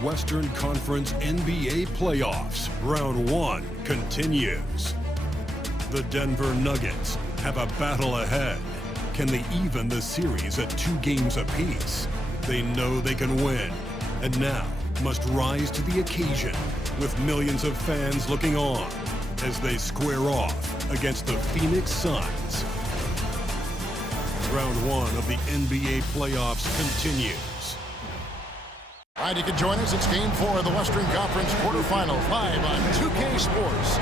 Western Conference NBA playoffs. Round 1 continues. The Denver Nuggets have a battle ahead. Can they even the series at 2 games apiece? They know they can win, and now must rise to the occasion with millions of fans looking on as they square off against the Phoenix Suns. Round 1 of the NBA playoffs continues. All right, you can join us. It's Game 4 of the Western Conference quarterfinals live on 2K Sports.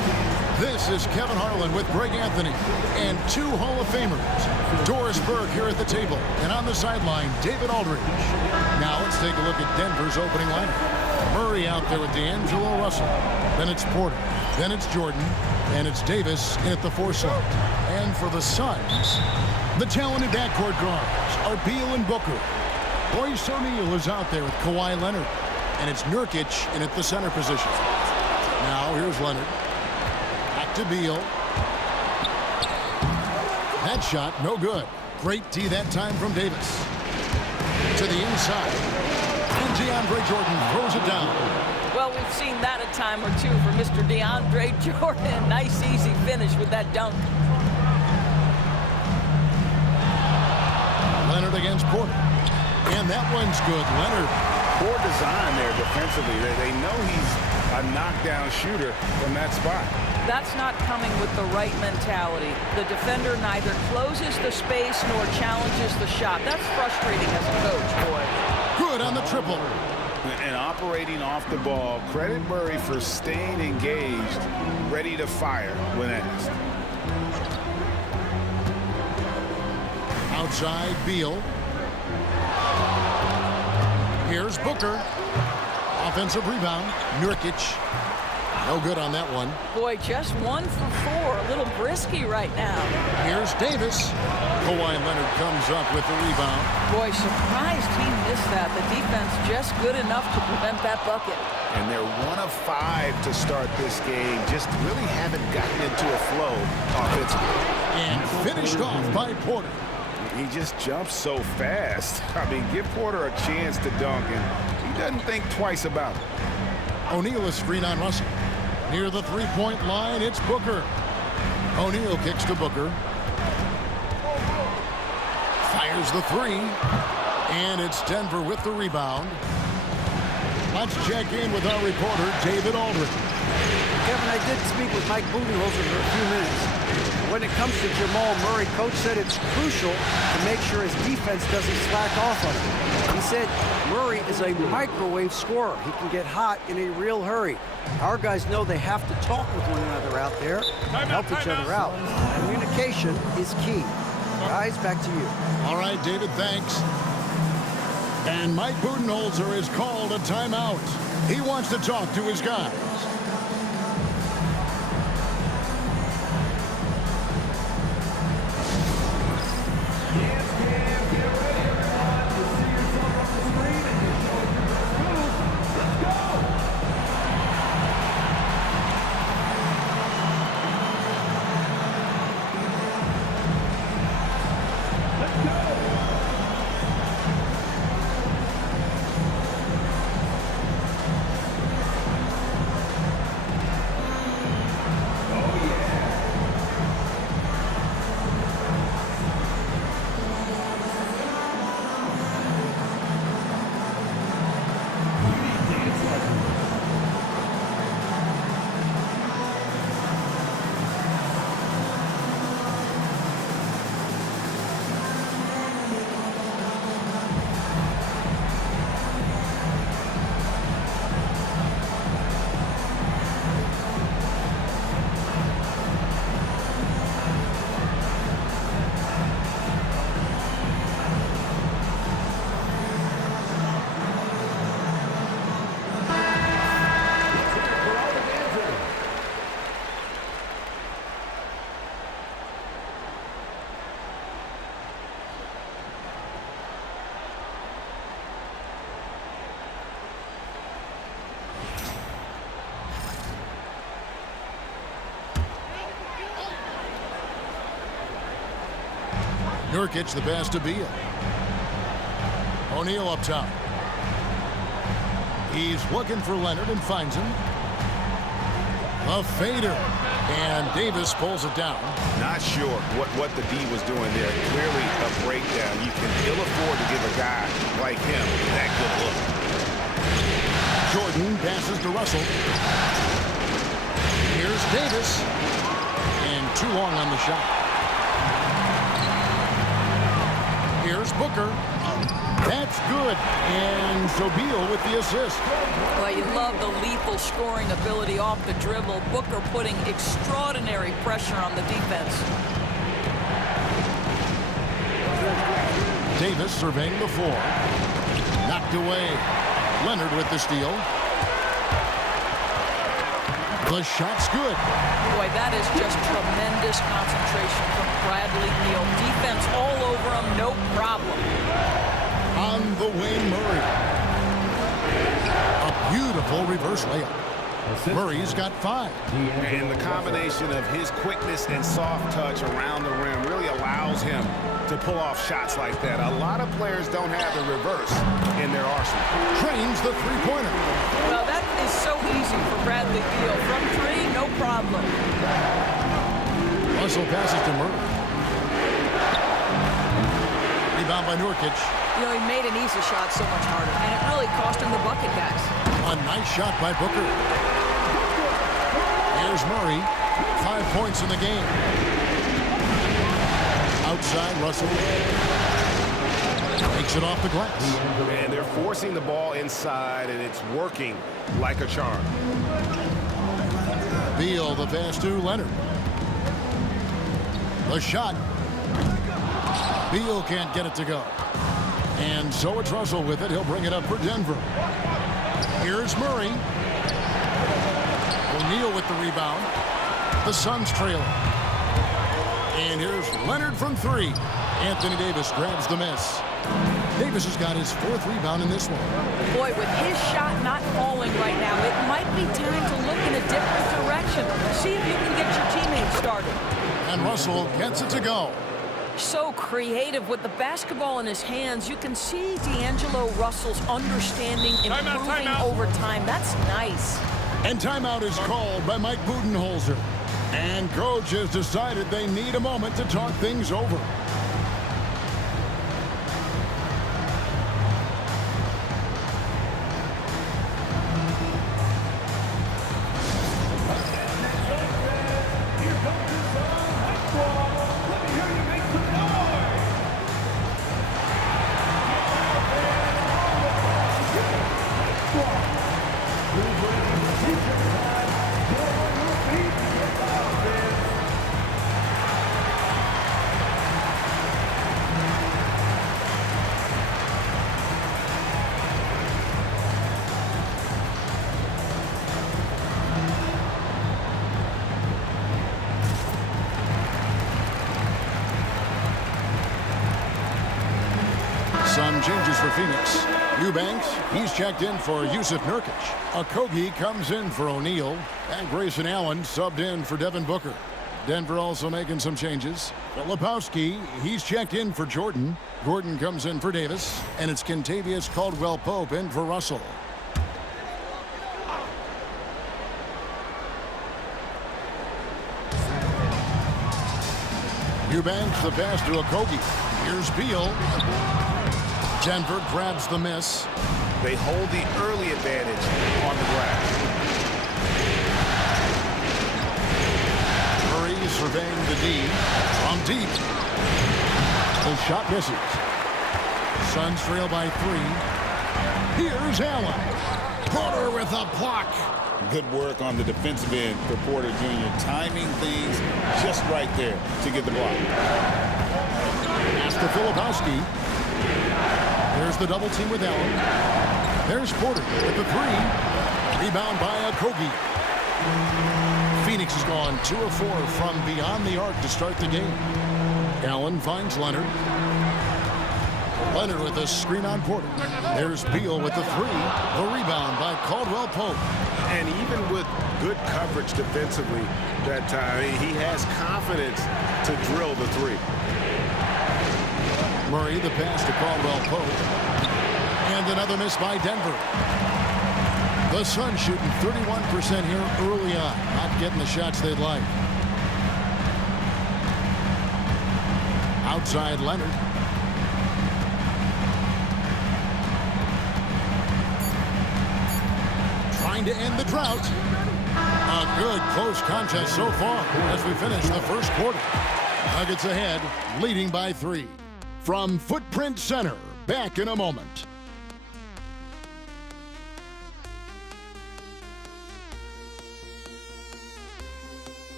This is Kevin Harlan with Greg Anthony and 2 Hall of Famers. Doris Burke here at the table, and on the sideline, David Aldridge. Now let's take a look at Denver's opening lineup. Murray out there with D'Angelo Russell. Then it's Porter. Then it's Jordan. And it's Davis in at the 4 slot. And for the Suns, the talented backcourt guards are Beal and Booker. Royce O'Neal is out there with Kawhi Leonard. And it's Nurkic in at the center position. Now here's Leonard. Back to Beal. That shot, no good. Great D that time from Davis. To the inside. And DeAndre Jordan throws it down. Well, we've seen that a time or two for Mr. DeAndre Jordan. Nice, easy finish with that dunk. Leonard against Porter. And that one's good. Leonard. Poor design there defensively. They know he's a knockdown shooter from that spot. That's not coming with the right mentality. The defender neither closes the space nor challenges the shot. That's frustrating as a coach, boy. Good on the triple. And operating off the ball. Credit Murray for staying engaged, ready to fire when asked. Outside, Beal. Here's Booker. Offensive rebound. Nurkic. No good on that one. Boy, just 1 for 4. A little brisky right now. Here's Davis. Kawhi Leonard comes up with the rebound. Boy, surprised he missed that. The defense just good enough to prevent that bucket. And they're 1 of 5 to start this game. Just really haven't gotten into a flow offensively. And finished off by Porter. He just jumps so fast. I mean, give Porter a chance to dunk, and he doesn't think twice about it. O'Neal is screen on Russell. Near the 3-point line, it's Booker. O'Neal kicks to Booker. Fires the 3. And it's Denver with the rebound. Let's check in with our reporter, David Aldridge. Kevin, I did speak with Mike Budenholzer for a few minutes. When it comes to Jamal Murray, Coach said it's crucial to make sure his defense doesn't slack off on him. He said Murray is a microwave scorer. He can get hot in a real hurry. Our guys know they have to talk with one another out there and help each other out. Communication is key. Guys, back to you. All right, David, thanks. And Mike Budenholzer has called a timeout. He wants to talk to his guys. Nurkic, the pass to Beal. O'Neal up top. He's looking for Leonard and finds him. A fader. And Davis pulls it down. Not sure what the D was doing there. Clearly a breakdown. You can ill afford to give a guy like him that good look. Jordan passes to Russell. Here's Davis. And too long on the shot. Here's Booker. That's good. And so Beal with the assist. Well, you love the lethal scoring ability off the dribble. Booker putting extraordinary pressure on the defense. Davis surveying the floor. Knocked away. Leonard with the steal. The shot's good. Boy, that is just tremendous concentration from Bradley Beal. Defense all over him, no problem. On the way, Murray. A beautiful reverse layup. Murray's got 5. And the combination of his quickness and soft touch around the rim really allows him to pull off shots like that. A lot of players don't have the reverse in their arsenal. Trains the three-pointer. Well, that is so easy for Bradley Beal. From 3, no problem. Russell passes to Murray. Rebound by Nurkic. You know, he made an easy shot so much harder, and it really cost him the bucket, guys. A nice shot by Booker. Here's Murray. 5 points in the game. Outside, Russell. Takes it off the glass. And they're forcing the ball inside, and it's working like a charm. Beal, the pass to Leonard. The shot. Beal can't get it to go. And so it's Russell with it. He'll bring it up for Denver. Here's Murray. O'Neal with the rebound. The Suns trailing. And here's Leonard from 3. Anthony Davis grabs the miss. Davis has got his 4th rebound in this one. Boy, with his shot not falling right now, it might be time to look in a different direction. See if you can get your teammates started. And Russell gets it to go. So creative with the basketball in his hands. You can see D'Angelo Russell's understanding improving over time. That's nice. And timeout is called by Mike Budenholzer. And coach has decided they need a moment to talk things over. Some changes for Phoenix. Eubanks, he's checked in for Yusuf Nurkic. Okogie comes in for O'Neal. And Grayson Allen subbed in for Devin Booker. Denver also making some changes. Filipowski, he's checked in for Jordan. Gordon comes in for Davis. And it's Kentavious Caldwell-Pope in for Russell. Eubanks, the pass to Okogie. Here's Beal. Denver grabs the miss. They hold the early advantage on the glass. Murray surveying the D. From deep. The shot misses. Suns trail by 3. Here's Allen. Porter with a block. Good work on the defensive end for Porter Jr. Timing things just right there to get the block. Pass to Filipowski. There's the double team with Allen. There's Porter with the 3. Rebound by Okogie. Phoenix has gone 2 of 4 from beyond the arc to start the game. Allen finds Leonard. Leonard with a screen on Porter. There's Beal with the 3. The rebound by Caldwell-Pope. And even with good coverage defensively that time, he has confidence to drill the 3. Murray, the pass to Caldwell-Pope. And another miss by Denver. The Suns shooting 31% here early on. Not getting the shots they'd like. Outside Leonard. Trying to end the drought. A good close contest so far as we finish the first quarter. Nuggets ahead, leading by 3. From Footprint Center, back in a moment.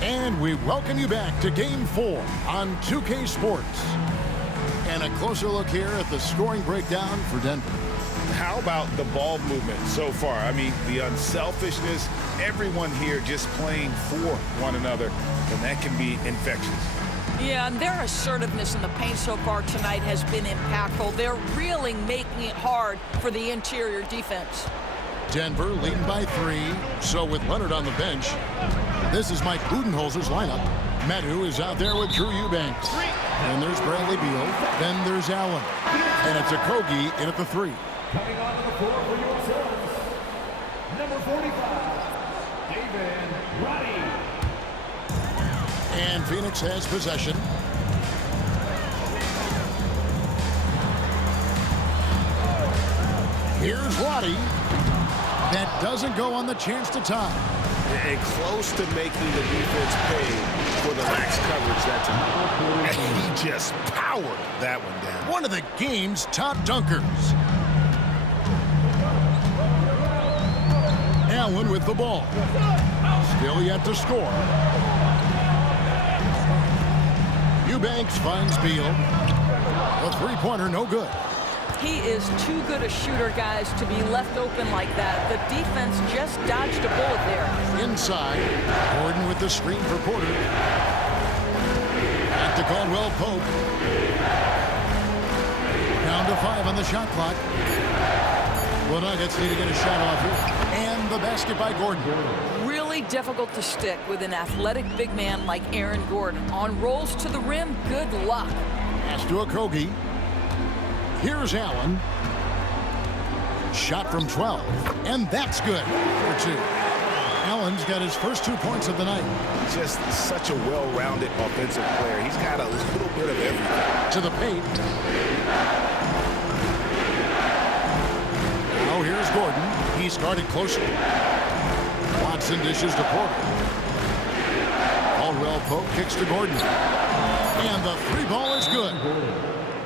And we welcome you back to Game 4 on 2K Sports. And a closer look here at the scoring breakdown for Denver. How about the ball movement so far? I mean, the unselfishness, everyone here just playing for one another, and that can be infectious. Yeah, and their assertiveness in the paint so far tonight has been impactful. They're really making it hard for the interior defense. Denver leading by 3. So with Leonard on the bench, this is Mike Budenholzer's lineup. Medu is out there with Drew Eubanks. And there's Bradley Beal. Then there's Allen. And it's Okogie in at the 3. Coming onto the floor for your Suns, number 45, David Roddy. And Phoenix has possession. Here's Roddy. That doesn't go on the chance to tie. And close to making the defense pay for the lax coverage that time. And he just powered that one down. One of the game's top dunkers. Allen with the ball. Still yet to score. Eubanks finds Beal. A three-pointer, no good. He is too good a shooter, guys, to be left open like that. The defense just dodged a bullet there. Inside, Gordon with the screen for Porter. Back to Caldwell Pope. Down to 5 on the shot clock. The Nuggets need to get a shot off here. And the basket by Gordon. Really difficult to stick with an athletic big man like Aaron Gordon. On rolls to the rim, good luck. Pass to Okogie. Here's Allen. Shot from 12. And that's good for 2. Allen's got his first 2 points of the night. Just such a well-rounded offensive player. He's got a little bit of everything. To the paint. Now here's Gordon. He's guarded closely. Watson dishes to Porter. Caldwell Pope kicks to Gordon. And the 3-ball is good.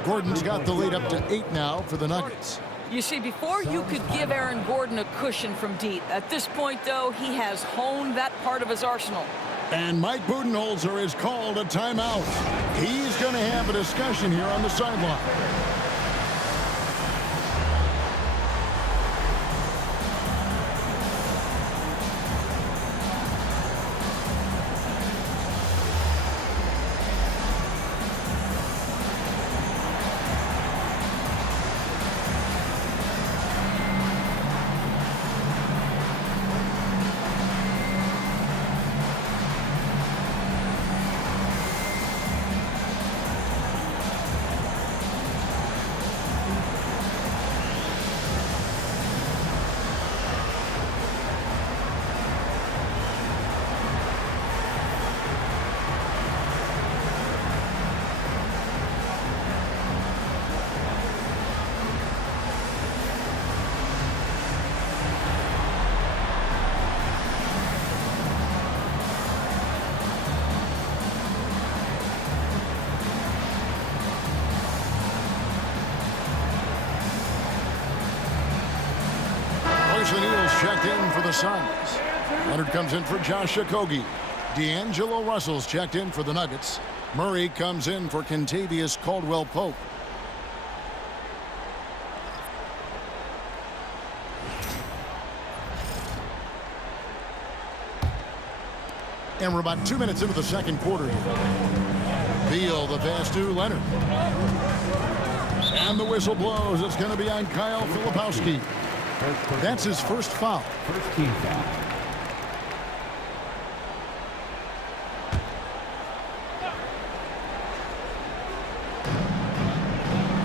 Gordon's got the lead up to 8 now for the Nuggets. You see, before you could give Aaron Gordon a cushion from deep. At this point, though, he has honed that part of his arsenal. And Mike Budenholzer has called a timeout. He's going to have a discussion here on the sideline. O'Neal's checked in for the Suns. Leonard comes in for Josh Okogie. D'Angelo Russell's checked in for the Nuggets. Murray comes in for Kentavious Caldwell-Pope. And we're about 2 minutes into the second quarter here. Beal, the pass to Leonard. And the whistle blows. It's going to be on Kyle Filipowski. That's his first foul. First team foul.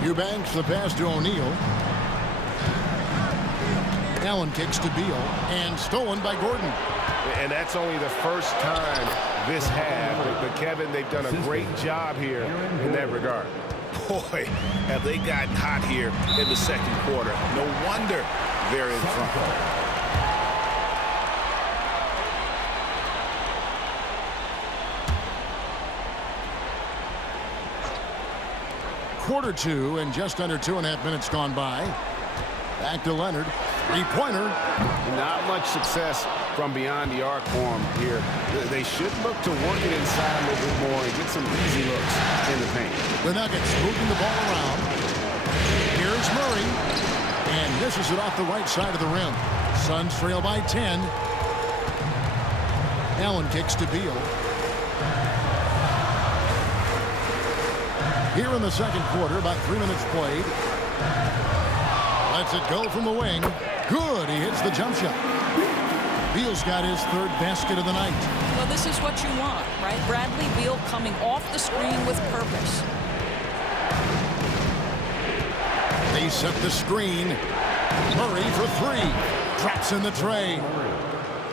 Eubanks the pass to O'Neal. Allen kicks to Beal, and stolen by Gordon. And that's only the first time this half. But Kevin, they've done a great job here in that regard. Boy, have they gotten hot here in the second quarter. No wonder they're in front. Quarter two, and just under 2.5 minutes gone by. Back to Leonard. Three-pointer. Not much success from beyond the arc for them here. They should look to work it inside a little bit more and get some easy looks in the paint. The Nuggets moving the ball around. Here's Murray. And misses it off the right side of the rim. Suns trail by 10. Allen kicks to Beal. Here in the second quarter, about 3 minutes played. Lets it go from the wing. Good, he hits the jump shot. Beal's got his third basket of the night. Well, this is what you want, right? Bradley Beal coming off the screen with purpose. They set the screen. Murray for three. Drops in the tray.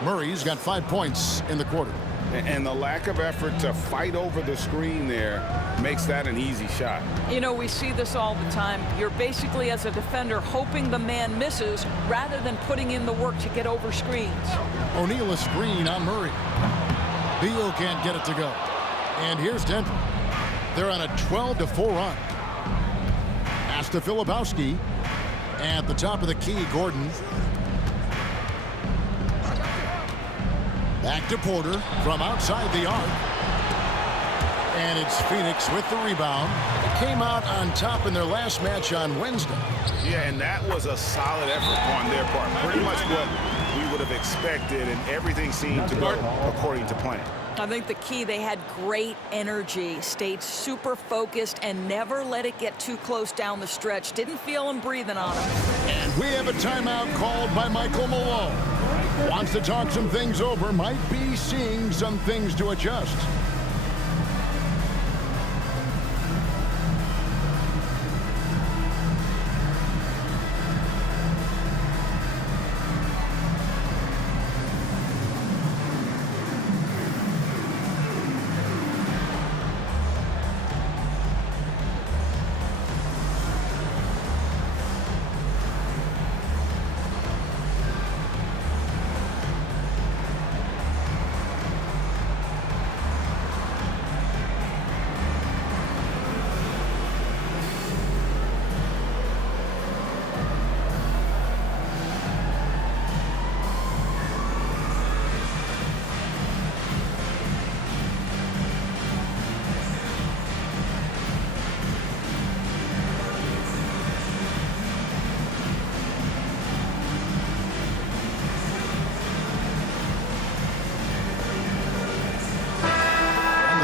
Murray's got 5 points in the quarter. And the lack of effort to fight over the screen there makes that an easy shot. You know, we see this all the time. You're basically, as a defender, hoping the man misses rather than putting in the work to get over screens. O'Neal a screen on Murray. Beal can't get it to go. And here's Denver. They're on a 12-4 run. Pass to Filipowski. At the top of the key, Gordon. Back to Porter from outside the arc. And it's Phoenix with the rebound. They came out on top in their last match on Wednesday. Yeah, and that was a solid effort on their part. Pretty much what we would have expected, and everything seemed to go according to plan. I think the key, they had great energy, stayed super focused, and never let it get too close down the stretch. Didn't feel him breathing on him. And we have a timeout called by Michael Malone. Wants to talk some things over, might be seeing some things to adjust.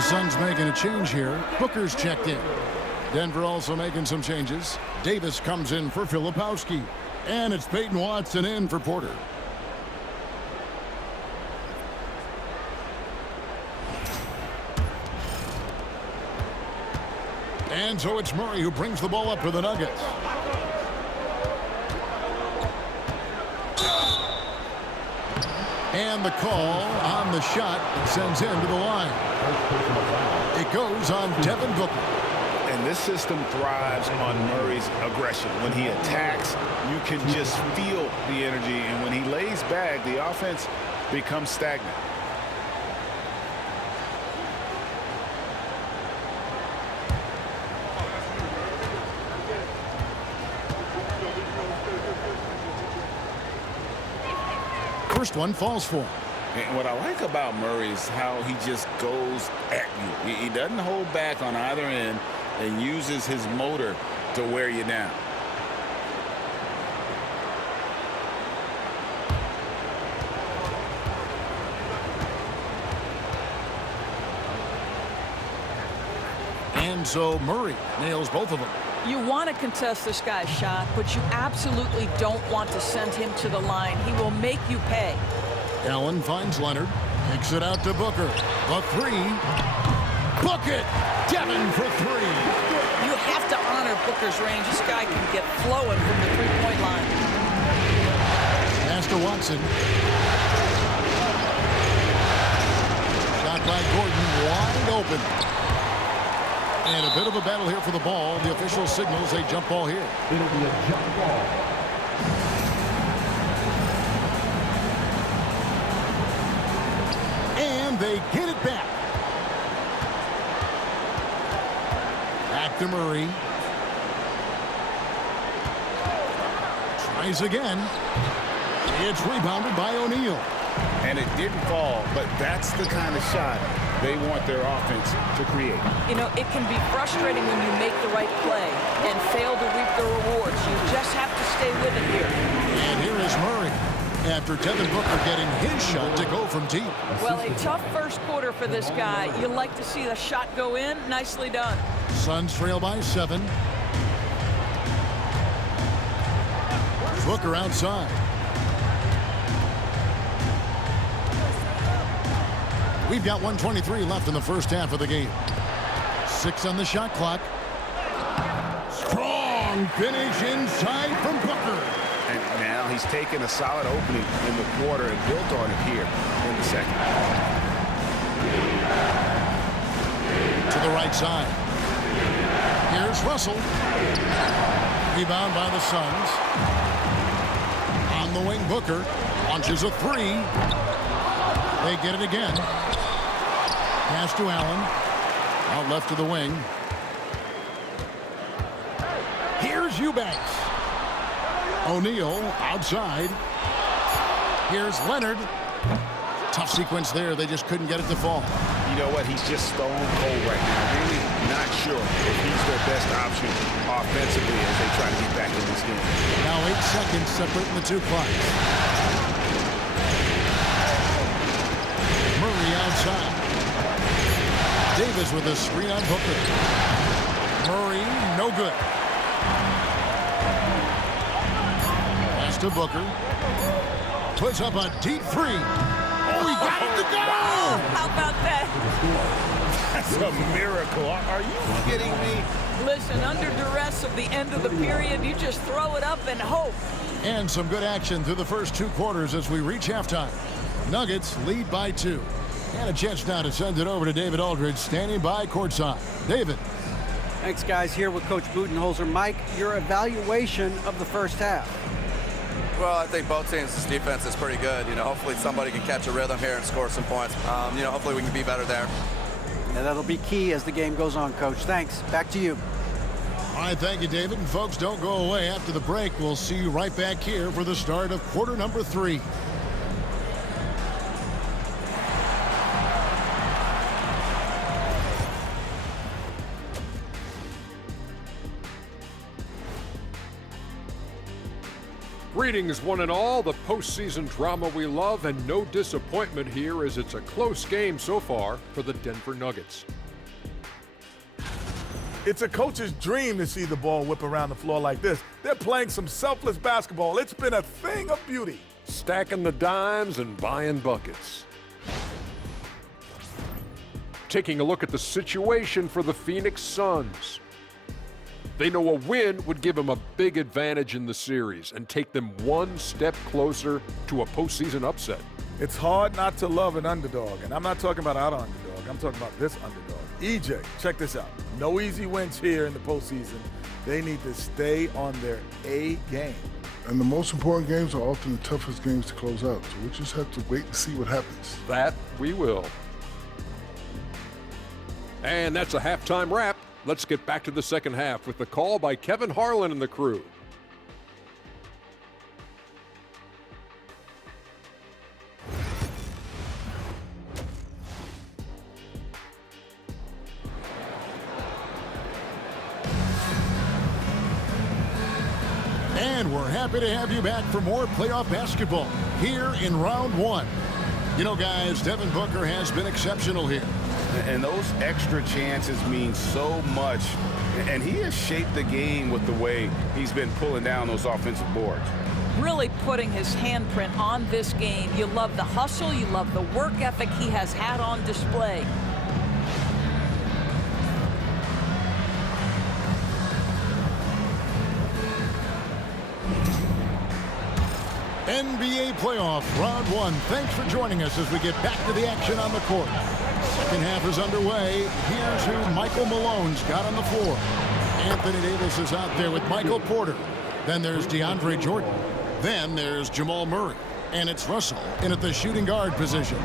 Suns making a change here. Booker's checked in. Denver also making some changes. Davis comes in for Filipowski. And it's Peyton Watson in for Porter. And so it's Murray who brings the ball up for the Nuggets. And the call on the shot that sends him to the line. It goes on Devin Booker. And this system thrives on Murray's aggression. When he attacks, you can just feel the energy. And when he lays back, the offense becomes stagnant. First one falls for him. And what I like about Murray is how he just goes at you. He doesn't hold back on either end and uses his motor to wear you down. And so Murray nails both of them. You want to contest this guy's shot, but you absolutely don't want to send him to the line. He will make you pay. Allen finds Leonard. Kicks it out to Booker. The three. Bucket! Devin for three. You have to honor Booker's range. This guy can get flowing from the three-point line. Pass to Watson. Shot by Gordon, wide open. And a bit of a battle here for the ball. The official signals a jump ball here. It'll be a jump ball. And they get it back. Back to Murray. Tries again. It's rebounded by O'Neal. And it didn't fall, but that's the kind of shot they want their offense to create. You know, it can be frustrating when you make the right play and fail to reap the rewards. You just have to stay with it here. And here is Murray after Devin Booker getting his shot to go from deep. Well, a tough first quarter for this guy. You like to see the shot go in. Nicely done. Suns trail by 7. Booker outside. We've got 1:23 left in the first half of the game. 6 on the shot clock. Strong finish inside from Booker. And now he's taken a solid opening in the quarter and built on it here in the second. To the right side. Here's Russell. Rebound by the Suns. On the wing, Booker launches a 3. They get it again. Pass to Allen. Out left to the wing. Here's Eubanks. O'Neal outside. Here's Leonard. Tough sequence there. They just couldn't get it to fall. You know what? He's just stone cold right now. Really not sure if he's their best option offensively as they try to get back in this game. Now 8 seconds separating the two clocks. Murray outside. Davis with a screen on Booker. Murray, no good. Pass to Booker. Puts up a deep 3. Oh, he got it to go! How about that? That's a miracle. Are you kidding me? Listen, under duress of the end of the period, you just throw it up and hope. And some good action through the first 2 quarters as we reach halftime. Nuggets lead by 2. And a chance now to send it over to David Aldridge, standing by courtside. David. Thanks, guys. Here with Coach Budenholzer. Mike, your evaluation of the first half. Well, I think both teams' defense is pretty good. You know, hopefully somebody can catch a rhythm here and score some points. You know, hopefully we can be better there. And that'll be key as the game goes on, Coach. Thanks. Back to you. All right, thank you, David. And folks, don't go away. After the break, we'll see you right back here for the start of quarter number 3. Greetings, one and all. The postseason drama we love, and no disappointment here as it's a close game so far for the Denver Nuggets. It's a coach's dream to see the ball whip around the floor like this. They're playing some selfless basketball. It's been a thing of beauty. Stacking the dimes and buying buckets. Taking a look at the situation for the Phoenix Suns. They know a win would give them a big advantage in the series and take them one step closer to a postseason upset. It's hard not to love an underdog, and I'm not talking about our underdog. I'm talking about this underdog. EJ, check this out. No easy wins here in the postseason. They need to stay on their A game. And the most important games are often the toughest games to close out, so we just have to wait and see what happens. That we will. And that's a halftime wrap. Let's get back to the second half with the call by Kevin Harlan and the crew. And we're happy to have you back for more playoff basketball here in round 1. You know, guys, Devin Booker has been exceptional here. And those extra chances mean so much. And he has shaped the game with the way he's been pulling down those offensive boards. Really putting his handprint on this game. You love the hustle. You love the work ethic he has had on display. NBA playoff round one. Thanks for joining us as we get back to the action on the court. Second half is underway. Here's who Michael Malone's got on the floor. Anthony Davis is out there with Michael Porter. Then there's DeAndre Jordan. Then there's Jamal Murray. And it's Russell in at the shooting guard position.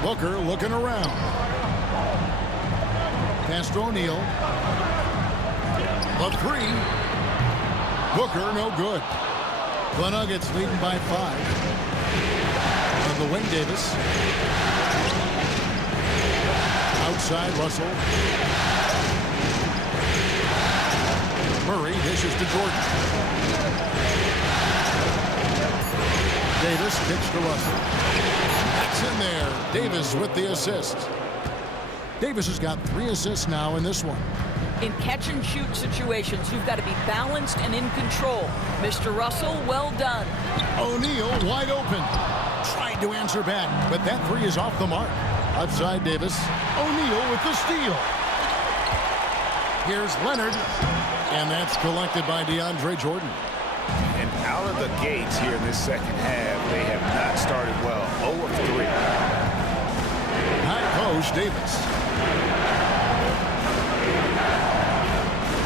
Booker looking around. Pass to O'Neal. The three. Booker, no good. The Nuggets leading by 5. On the wing, Davis. Outside, Russell. Murray dishes to Jordan. Davis kicks to Russell. That's in there. Davis with the assist. Davis has got 3 assists now in this one. In catch-and-shoot situations, you've got to be balanced and in control. Mr. Russell, well done. O'Neal wide open. Tried to answer back, but that 3 is off the mark. Outside Davis. O'Neal with the steal. Here's Leonard. And that's collected by DeAndre Jordan. And out of the gates here in this second half, they have not started well. 0 of 3. High post, Davis.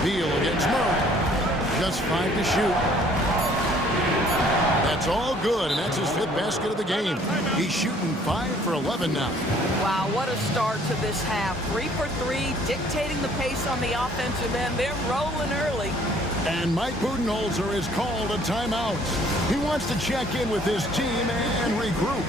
Beal against Murray. Just 5 to shoot. That's all good, and that's his 5th basket of the game. He's shooting 5 for 11 now. Wow, what a start to this half. 3 for 3, dictating the pace on the offensive end. They're rolling early. And Mike Budenholzer has called a timeout. He wants to check in with his team and regroup.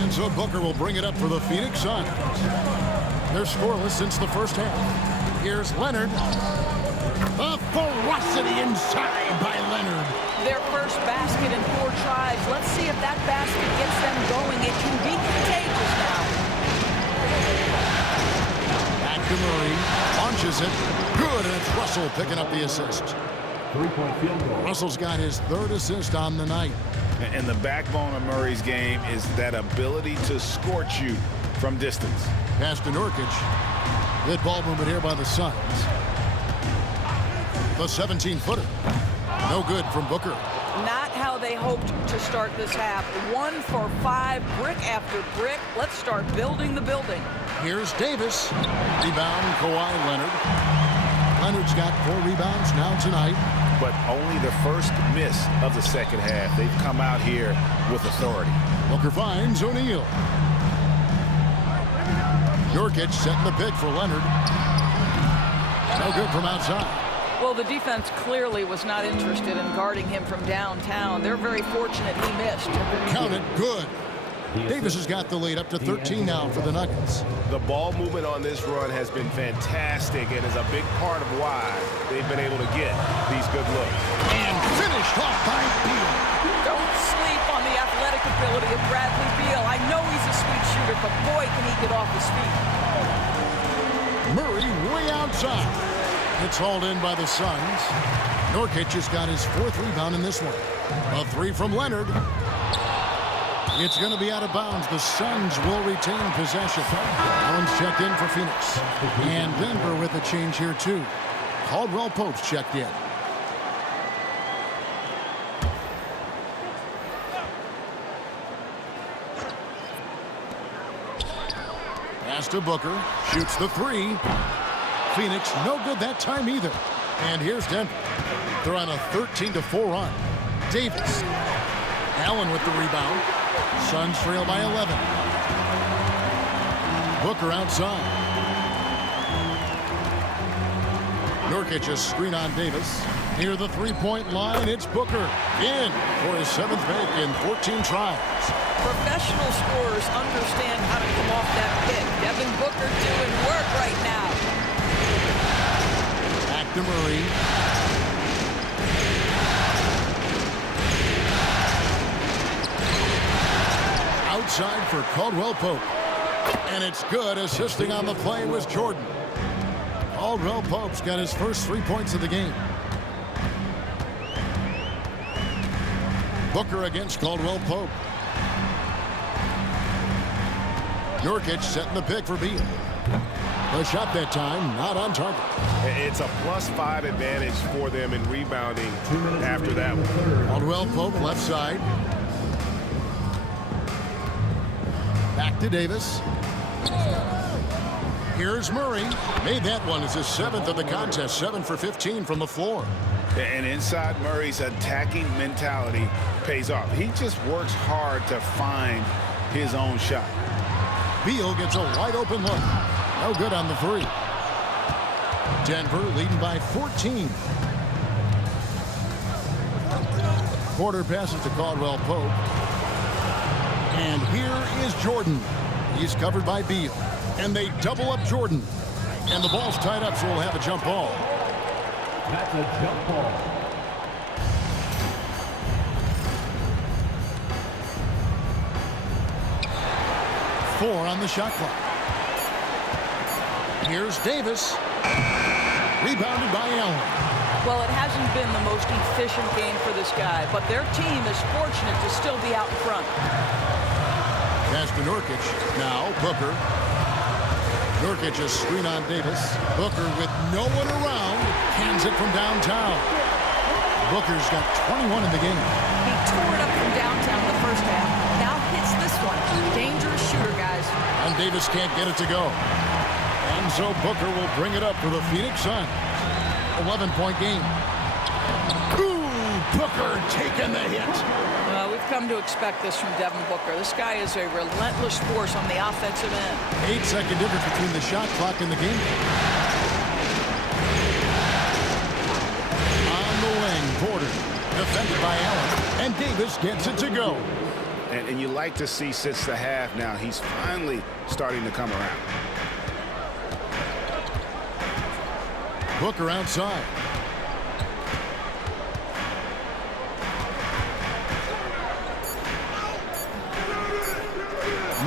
And so Booker will bring it up for the Phoenix Suns. They're scoreless since the first half. Here's Leonard. The ferocity inside by Leonard. Their first basket in 4 tries. Let's see if that basket gets them going. It can be contagious now. Back to Murray. Launches it. Good, and it's Russell picking up the assist. 3-point field goal. Russell's got his 3rd assist on the night. And the backbone of Murray's game is that ability to scorch you from distance. Pass to Nurkic. Good ball movement here by the Suns. The 17-footer. No good from Booker. Not how they hoped to start this half. 1 for 5, brick after brick. Let's start building the building. Here's Davis. Rebound, Kawhi Leonard. Leonard's got 4 rebounds now tonight. But only the first miss of the second half. They've come out here with authority. Booker finds O'Neal. Nurkic setting the pick for Leonard. No good from outside. Well, the defense clearly was not interested in guarding him from downtown. They're very fortunate he missed. Count it, good. Davis has got the lead up to 13 now for the Nuggets. The ball movement on this run has been fantastic and is a big part of why they've been able to get these good looks. And finished off by Beal. Don't sleep on the athletic ability of Bradley Beal. I know he's a sweet shooter, but boy, can he get off his feet. Murray way outside. It's hauled in by the Suns. Nurkic has got his 4th rebound in this one. A 3 from Leonard. It's going to be out of bounds. The Suns will retain possession. Allen's checked in for Phoenix. And Denver with a change here, too. Caldwell Pope's checked in. Pass to Booker. Shoots the three. Phoenix no good that time either. And here's Denver. They're on a 13-4 run. Davis. Allen with the rebound. Suns trail by 11. Booker outside. Nurkic a screen on Davis. Near the three-point line, it's Booker. In for his 7th make in 14 tries. Professional scorers understand how to come off that pick. Devin Booker doing work right now. Back to Murray. Outside for Caldwell Pope. And it's good. Assisting on the play was Jordan. Caldwell Pope's got his first 3 points of the game. Booker against Caldwell Pope. Nurkic setting the pick for Beal. The shot that time, not on target. It's a +5 advantage for them in rebounding after that one. Caldwell Pope left side. Back to Davis. Here's Murray. Made that one as his 7th of the contest. 7 for 15 from the floor. And inside Murray's attacking mentality pays off. He just works hard to find his own shot. Beal gets a wide open look. No good on the three. Denver leading by 14. Porter passes to Caldwell Pope. And here is Jordan. He's covered by Beal. And they double up Jordan. And the ball's tied up, so we'll have a jump ball. That's a jump ball. Four on the shot clock. Here's Davis. Rebounded by Allen. Well, it hasn't been the most efficient game for this guy, but their team is fortunate to still be out in front. Pass to Nurkic. Now Booker. Nurkic a screen on Davis. Booker with no one around. Hands it from downtown. Booker's got 21 in the game. He tore it up from downtown the first half. Now hits this one. Dangerous shooter, guys. And Davis can't get it to go. And so Booker will bring it up for the Phoenix Suns. 11-point game. Ooh, Booker taking the hit. We've come to expect this from Devin Booker. This guy is a relentless force on the offensive end. 8-second difference between the shot clock and the game. On the wing, Porter. Defended by Allen. And Davis gets it to go. And you like to see since the half now, he's finally starting to come around. Booker outside.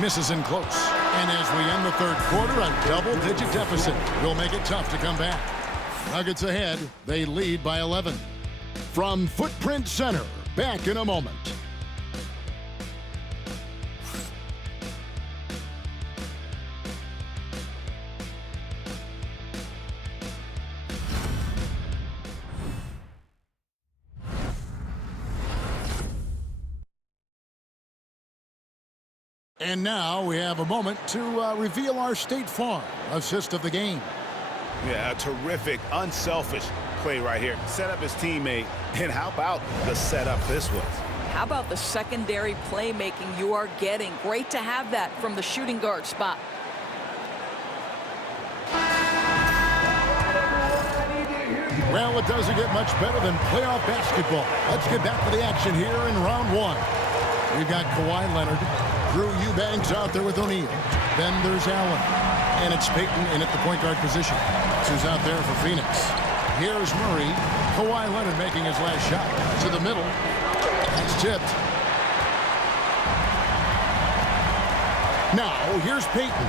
Misses in close. And as we end the third quarter, a double-digit deficit will make it tough to come back. Nuggets ahead. They lead by 11. From Footprint Center, back in a moment. And now we have a moment to reveal our State Farm assist of the game. Yeah, a terrific, unselfish play right here. Set up his teammate, and how about the setup this was? How about the secondary playmaking you are getting? Great to have that from the shooting guard spot. Well, it doesn't get much better than playoff basketball. Let's get back to the action here in round one. We've got Kawhi Leonard, Drew Eubanks out there with O'Neal. Then there's Allen. And it's Payton in at the point guard position. Who's out there for Phoenix. Here's Murray. Kawhi Leonard making his last shot. To the middle. That's tipped. Now, here's Payton.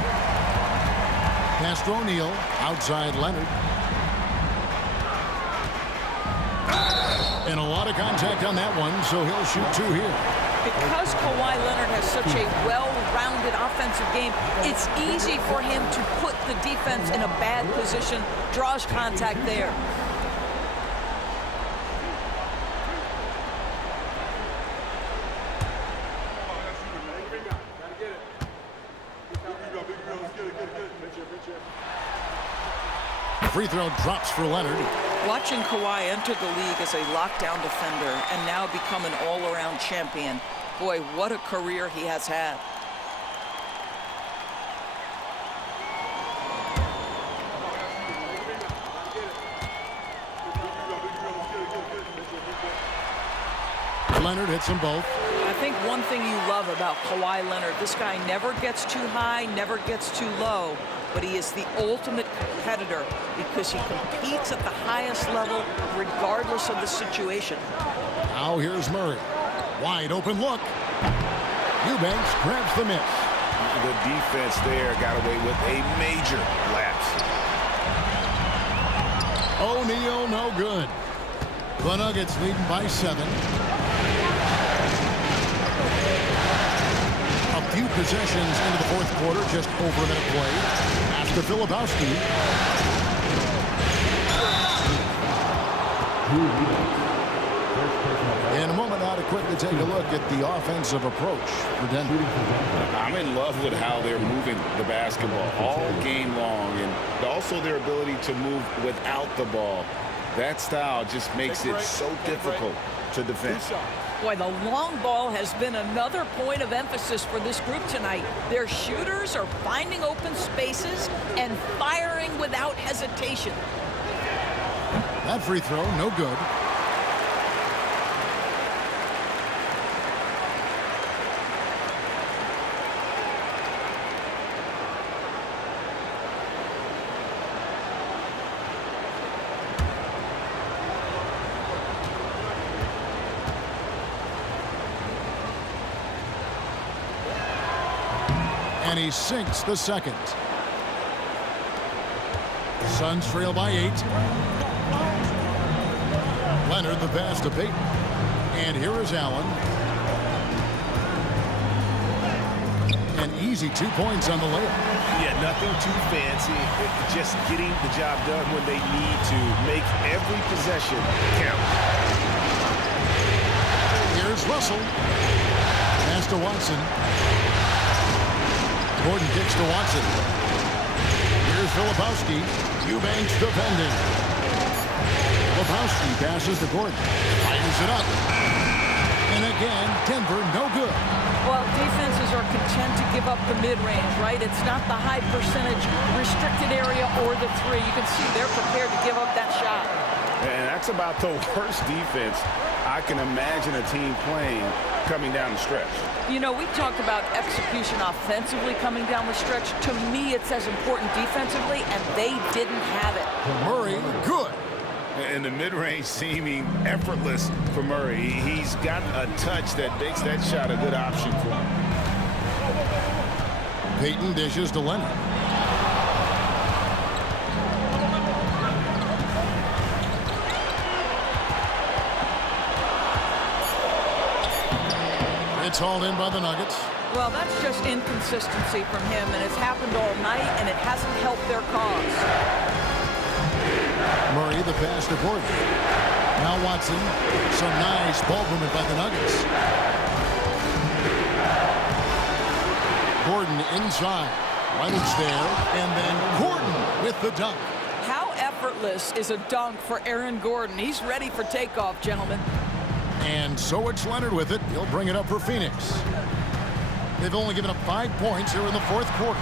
Pass to O'Neal. Outside Leonard. And a lot of contact on that one, so he'll shoot two here. Because Kawhi Leonard has such a well-rounded offensive game, it's easy for him to put the defense in a bad position, draws contact there. free throw drops for Leonard. Watching Kawhi enter the league as a lockdown defender and now become an all-around champion. Boy, what a career he has had. Leonard hits them both. I think one thing you love about Kawhi Leonard, this guy never gets too high, never gets too low, but he is the ultimate competitor because he competes at the highest level regardless of the situation. Now here's Murray. Wide open look. Eubanks grabs the miss. The defense there got away with a major lapse. O'Neal no good. The Nuggets leading by 7. A few possessions into the fourth quarter, just over a minute play. Pass to Filipowski. In a moment now to quickly take a look at the offensive approach for Denver. I'm in love with how they're moving the basketball all game long, and also their ability to move without the ball. That style just makes it so difficult to defend. Boy, the long ball has been another point of emphasis for this group tonight. Their shooters are finding open spaces and firing without hesitation. That free throw, no good. And he sinks the second. Suns trail by 8. Leonard the pass to Payton. And here is Allen. An easy 2 points on the layup. Yeah, nothing too fancy. Just getting the job done when they need to. Make every possession count. Here's Russell. Pass to Watson. Gordon kicks to Watson. Here's Filipowski. Eubanks defending. Filipowski passes to Gordon. Fires it up. And again, Denver no good. Well, defenses are content to give up the mid-range, right? It's not the high percentage restricted area or the 3. You can see they're prepared to give up that shot. And that's about the worst defense I can imagine a team playing coming down the stretch. You know, we talked about execution offensively coming down the stretch. To me, it's as important defensively, and they didn't have it. Murray, good. And the mid-range seeming effortless for Murray. He's got a touch that makes that shot a good option for him. Payton dishes to Leonard. It's hauled in by the Nuggets. Well, that's just inconsistency from him, and it's happened all night, and it hasn't helped their cause. Murray the pass to Gordon. Now Watson. Some nice ball movement by the Nuggets. Gordon inside. Leonard's there, and then Gordon with the dunk. How effortless is a dunk for Aaron Gordon? He's ready for takeoff, gentlemen. And so it's Leonard with it. He'll bring it up for Phoenix. They've only given up 5 points here in the fourth quarter.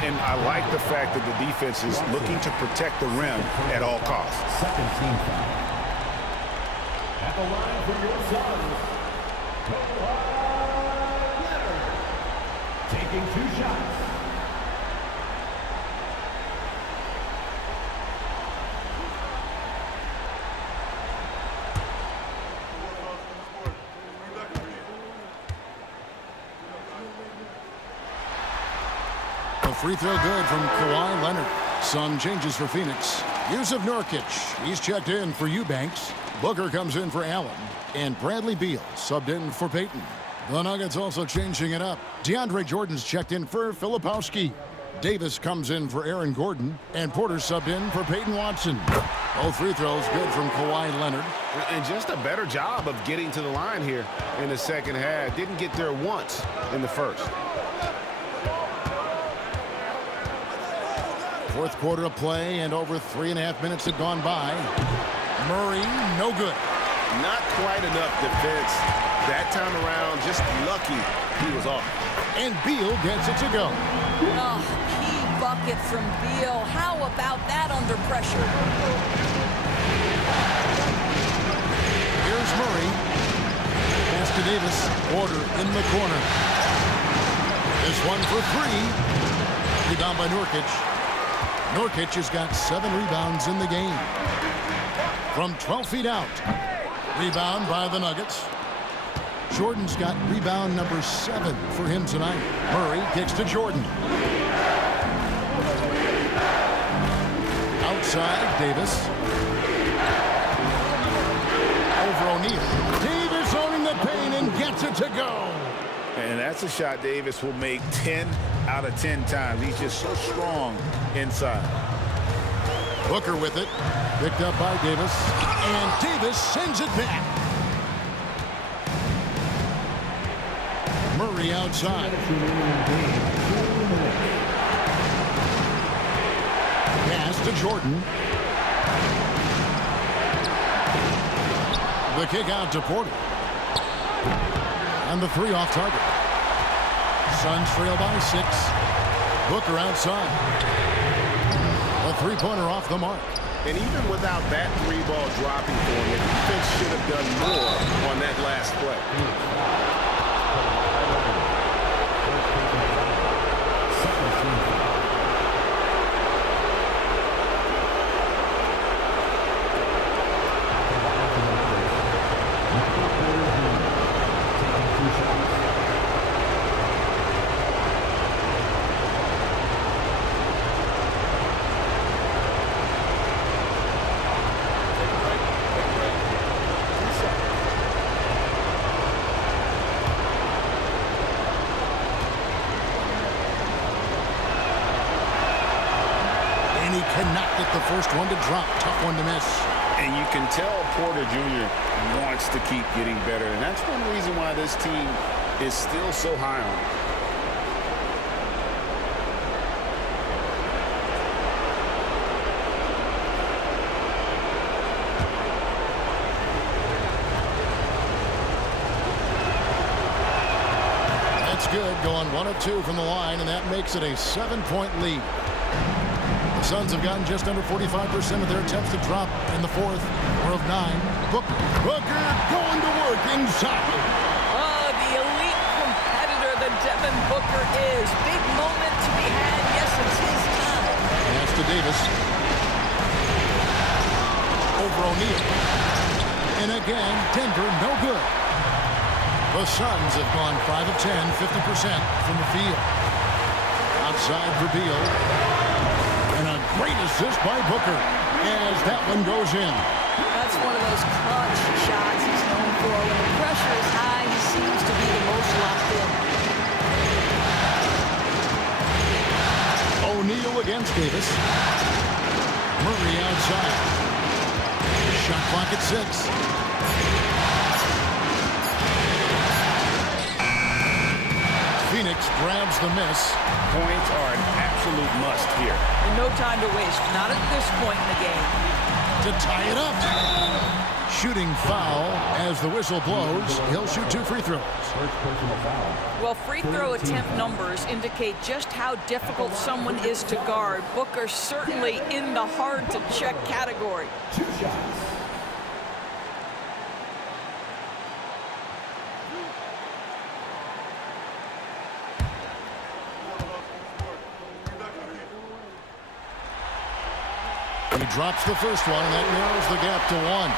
And I like the fact that the defense is looking to protect the rim at all costs. Second team foul. At the line for your Suns, Kawhi Leonard. Taking 2 shots. Free throw good from Kawhi Leonard. Some changes for Phoenix. Yusuf Nurkic, he's checked in for Eubanks. Booker comes in for Allen. And Bradley Beal subbed in for Payton. The Nuggets also changing it up. DeAndre Jordan's checked in for Filipowski. Davis comes in for Aaron Gordon. And Porter subbed in for Peyton Watson. Both free throws good from Kawhi Leonard. And just a better job of getting to the line here in the second half. Didn't get there once in the first. Fourth quarter of play, and over 3.5 minutes have gone by. Murray, no good. Not quite enough defense. That time around, just lucky he was off. And Beal gets it to go. Oh, key bucket from Beal. How about that under pressure? Here's Murray. Pass to Davis. Porter in the corner. This one for three. Rebound by Nurkic. Nurkic has got 7 rebounds in the game. From 12 feet out. Rebound by the Nuggets. Jordan's got rebound number 7 for him tonight. Murray kicks to Jordan. Outside, Davis. Over O'Neal. Davis owning the paint and gets it to go. And that's a shot Davis will make 10 out of 10 times. He's just so strong inside. Booker with it. Picked up by Davis. And Davis sends it back. Murray outside. Pass to Jordan. The kick out to Porter. And the 3 off target. Suns trail by 6. Booker outside. A 3-pointer off the mark. And even without that 3-ball dropping for him, the defense should have done more on that last play. Cannot get the first one to drop. Tough one to miss. And you can tell Porter Jr. wants to keep getting better. And that's one reason why this team is still so high on him. That's good. Going 1 of 2 from the line, and that makes it a 7-point lead. The Suns have gotten just under 45% of their attempts to drop in the fourth. We're of 9. Booker going to work inside. Oh, the elite competitor that Devin Booker is. Big moment to be had. Yes, it's his time. Pass to Davis. Over O'Neal. And again, Denver no good. The Suns have gone 5 of 10, 50% from the field. Outside for Beal. And a great assist by Booker as that one goes in. That's one of those clutch shots he's known for. When the pressure is high, he seems to be the most locked in. O'Neal against Davis. Murray outside. Shot clock at 6. Phoenix grabs the miss. Points are an absolute must here. And no time to waste. Not at this point in the game. To tie it up. Shooting foul as the whistle blows. He'll shoot 2 free throws. Well, free throw attempt numbers indicate just how difficult someone is to guard. Booker certainly in the hard-to-check category. 2 shots. He drops the first one, and that narrows the gap to 1.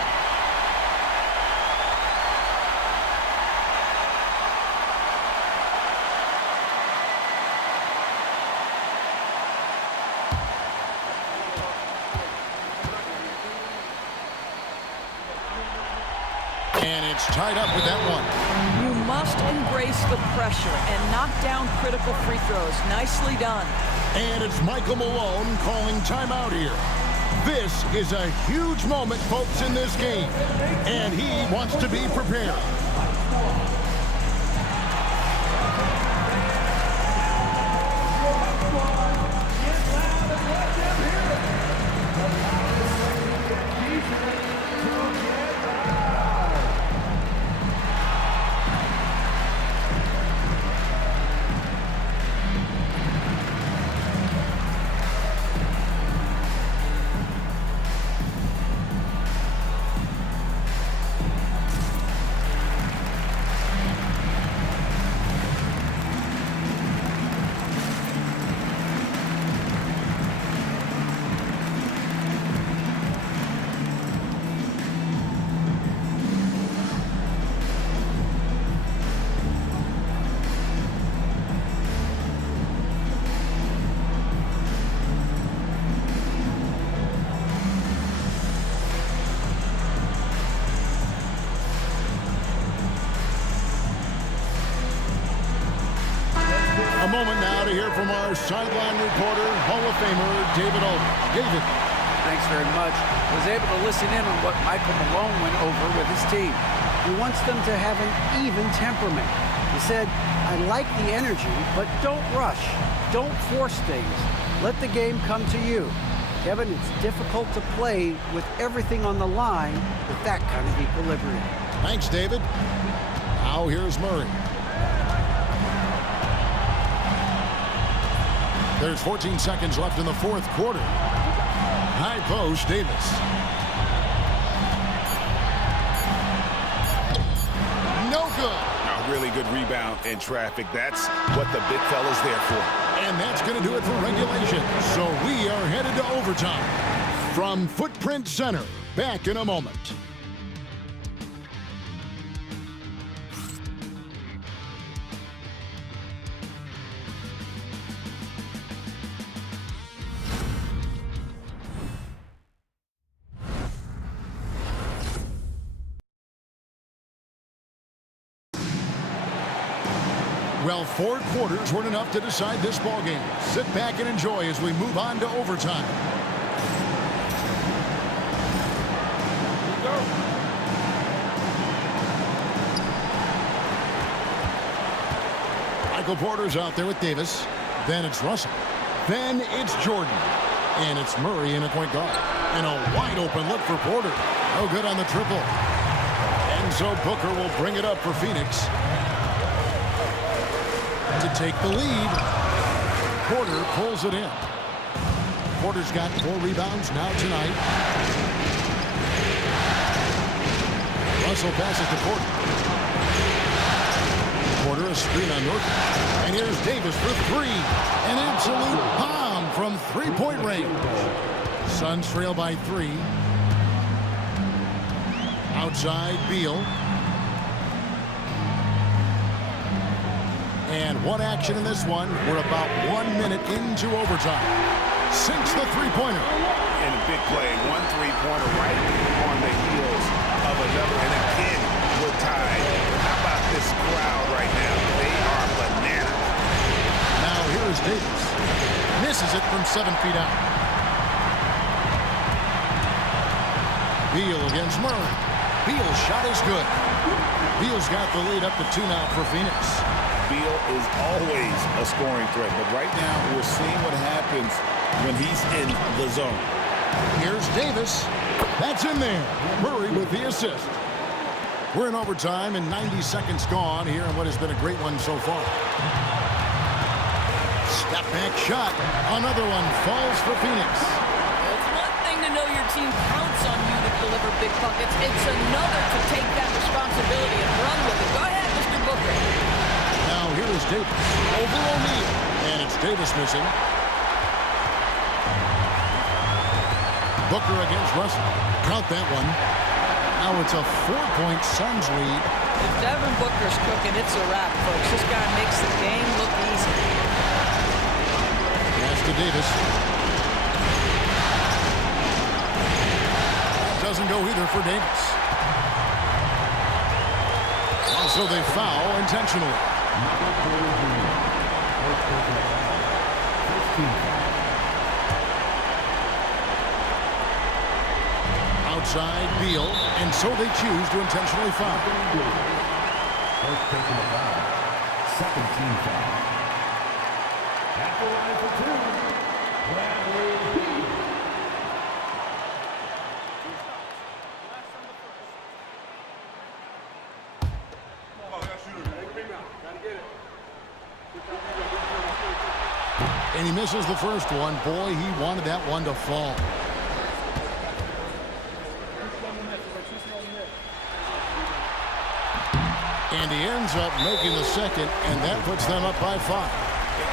And it's tied up with that one. You must embrace the pressure and knock down critical free throws. Nicely done. And it's Michael Malone calling timeout here. This is a huge moment, folks, in this game, and he wants to be prepared. A moment now to hear from our sideline reporter, Hall of Famer David Aldridge. David. Thanks very much. I was able to listen in on what Michael Malone went over with his team. He wants them to have an even temperament. He said, I like the energy, but don't rush. Don't force things. Let the game come to you. Kevin, it's difficult to play with everything on the line with that kind of equilibrium. Thanks, David. Now here's Murray. There's 14 seconds left in the fourth quarter. High post, Davis. No good. A really good rebound in traffic. That's what the big fella's there for. And that's going to do it for regulation. So we are headed to overtime. From Footprint Center, back in a moment. Well, 4 quarters weren't enough to decide this ball game. Sit back and enjoy as we move on to overtime. Michael Porter's out there with Davis. Then it's Russell. Then it's Jordan. And it's Murray in a point guard. And a wide open look for Porter. No good on the triple. And so Booker will bring it up for Phoenix to take the lead. Porter pulls it in. Porter's got 4 rebounds now tonight. Russell passes to Porter. Porter a screen on Norton. And here's Davis for 3. An absolute bomb from 3-point range. Suns trail by 3. Outside Beal. And one action in this one. We're about 1 minute into overtime. Sinks the three-pointer. And a big play. 1 3-pointer right on the heels of another. And again, we're tied. How about this crowd right now? They are bananas. Now here's Davis. Misses it from 7 feet out. Beal against Murray. Beal's shot is good. Beal's got the lead up to 2 now for Phoenix. Beal is always a scoring threat, but right now we're seeing what happens when he's in the zone. Here's Davis. That's in there. Murray with the assist. We're in overtime and 90 seconds gone here in what has been a great one so far. Step back shot. Another one falls for Phoenix. It's one thing to know your team counts on you to deliver big buckets. It's another to take that responsibility and run with it. Go ahead, Mr. Booker. Now here is Davis over O'Neal. And it's Davis missing. Booker against Russell. Count that one. Now it's a 4-point Suns lead. If Devin Booker's cooking, it's a wrap, folks. This guy makes the game look easy. Pass to Davis. Doesn't go either for Davis. And so they foul intentionally. Outside Beal, and so they choose to intentionally foul. First taking the foul. Second team foul. At the line for 2, Bradley Beal. And he misses the first one. Boy, he wanted that one to fall. And he ends up making the second, and that puts them up by 5.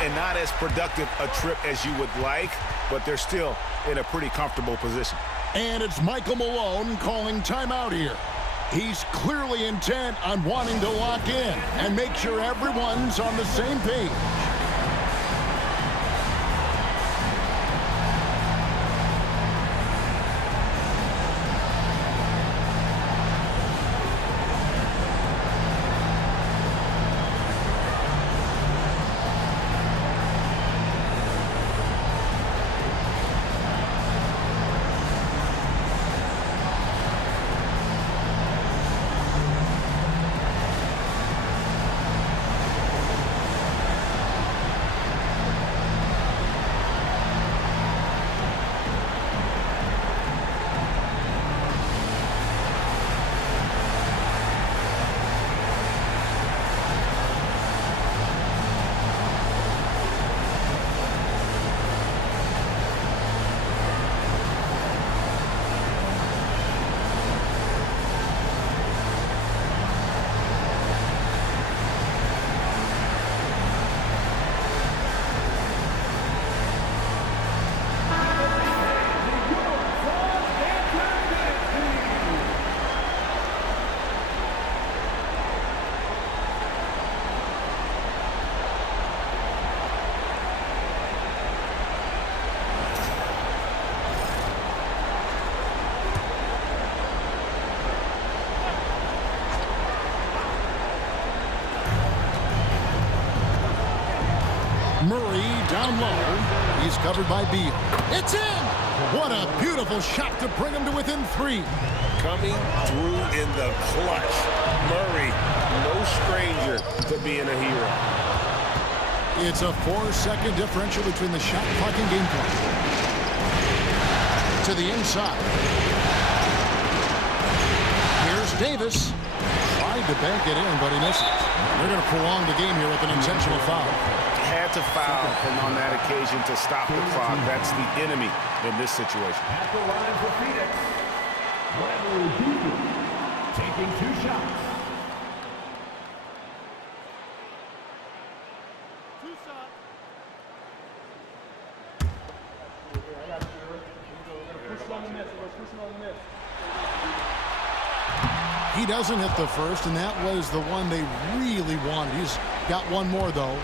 And not as productive a trip as you would like, but they're still in a pretty comfortable position. And it's Michael Malone calling timeout here. He's clearly intent on wanting to lock in and make sure everyone's on the same page. Murray down low. He's covered by Beal. It's in! What a beautiful shot to bring him to within 3. Coming through in the clutch. Murray, no stranger to being a hero. It's a 4-second differential between the shot clock and game clock. To the inside. Here's Davis. Tried to bank it in, but he misses. They're going to prolong the game here with an intentional foul. Had to foul, and on that occasion to stop the clock. That's the enemy in this situation. At the line for Phoenix, Bradley Beal taking 2 shots. He doesn't hit the first, and that was the one they really wanted. He's got one more, though.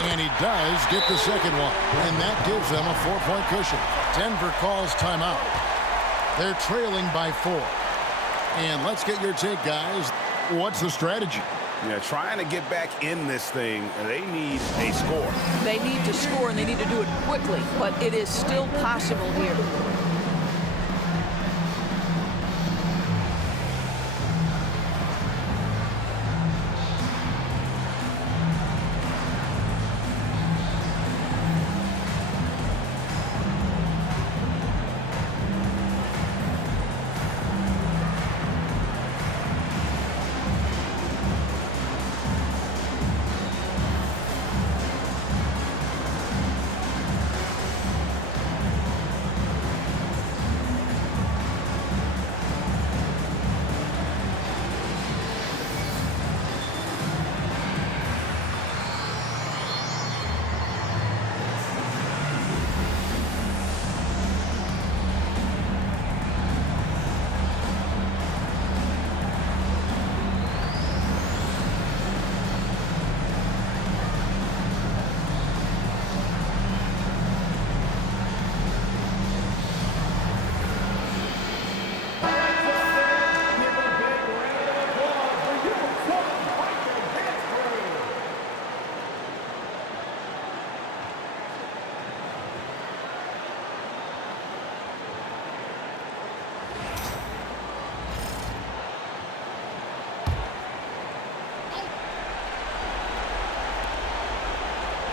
And he does get the second one, and that gives them a 4-point cushion. Denver calls timeout. They're trailing by 4. And let's get your take, guys. What's the strategy? Yeah, trying to get back in this thing, they need a score. They need to score, and they need to do it quickly, but it is still possible here.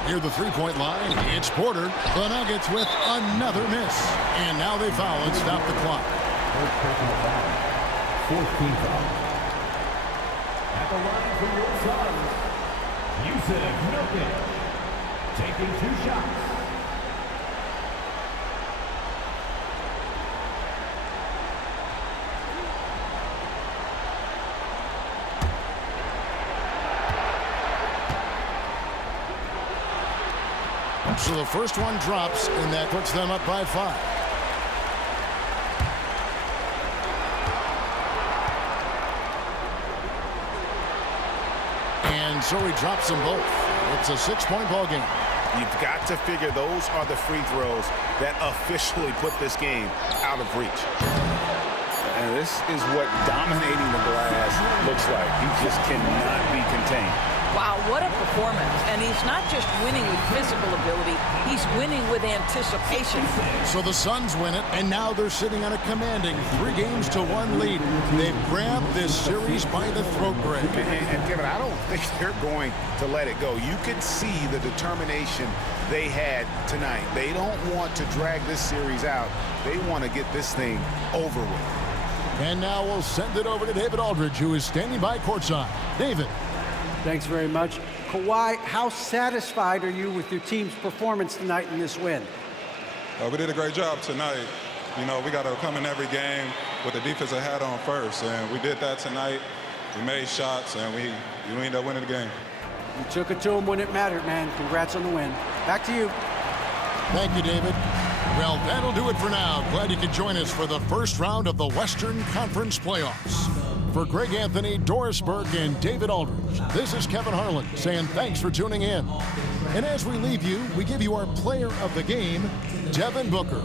Near the 3-point line, it's Porter. The Nuggets with another miss. And now they foul and stop the clock. 4th team foul. At the line for your Suns, Yusuf Nurkic taking 2 shots. So the first one drops, and that puts them up by 5. And so he drops them both. It's a 6-point ball game. You've got to figure those are the free throws that officially put this game out of reach. And this is what dominating the glass looks like. He just cannot be contained. Wow, what a performance. And he's not just winning with physical ability, he's winning with anticipation. So the Suns win it, and now they're sitting on a commanding 3-1 lead. They've grabbed this series by the throat, Greg. And Kevin, I don't think they're going to let it go. You could see the determination they had tonight. They don't want to drag this series out. They want to get this thing over with. And now we'll send it over to David Aldridge, who is standing by courtside. David. Thanks very much. Kawhi, how satisfied are you with your team's performance tonight in this win? We did a great job tonight. You know, we got to come in every game with the defensive hat on first, and we did that tonight. We made shots, and we ended up winning the game. You took it to them when it mattered, man. Congrats on the win. Back to you. Thank you, David. Well, that'll do it for now. Glad you could join us for the first round of the Western Conference Playoffs. For Greg Anthony, Doris Burke, and David Aldridge, this is Kevin Harlan saying thanks for tuning in. And as we leave you, we give you our player of the game, Devin Booker.